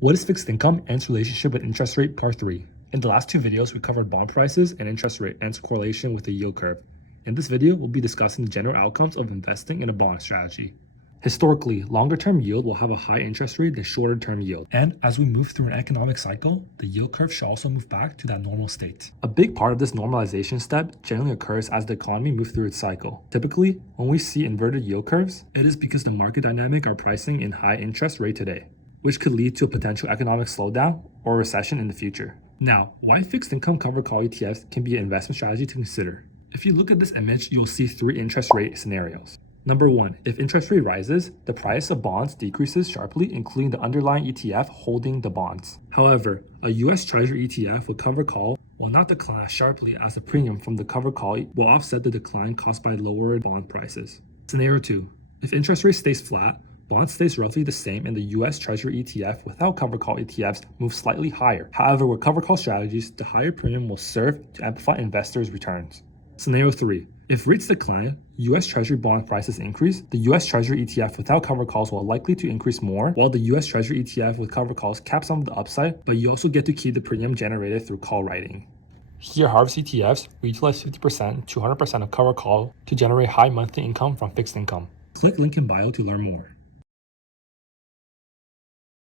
What is fixed income and its relationship with interest rate? Part 3. In the last two videos, we covered bond prices and interest rate and its correlation with the yield curve. In this video, we'll be discussing the general outcomes of investing in a bond strategy. Historically, longer-term yield will have a high interest rate than shorter-term yield. And as we move through an economic cycle, the yield curve should also move back to that normal state. A big part of this normalization step generally occurs as the economy moves through its cycle. Typically, when we see inverted yield curves, it is because the market dynamic are pricing in high interest rate today, which could lead to a potential economic slowdown or recession in the future. Now, why fixed income covered call ETFs can be an investment strategy to consider. If you look at this image, you'll see three interest rate scenarios. Number 1, if interest rate rises, the price of bonds decreases sharply, including the underlying ETF holding the bonds. However, a US Treasury ETF with covered call will not decline as sharply as the premium from the covered call will offset the decline caused by lower bond prices. Scenario 2, if interest rate stays flat, bonds stays roughly the same and the US Treasury ETF without covered call ETFs moves slightly higher. However, with covered call strategies, the higher premium will serve to amplify investors' returns. Scenario 3, if rates decline, US Treasury bond prices increase, the US Treasury ETF without covered calls will likely to increase more, while the US Treasury ETF with covered calls caps some of the upside, but you also get to keep the premium generated through call writing. Here, Harvest ETFs utilize 50% to 100% of covered call to generate high monthly income from fixed income. Click link in bio to learn more.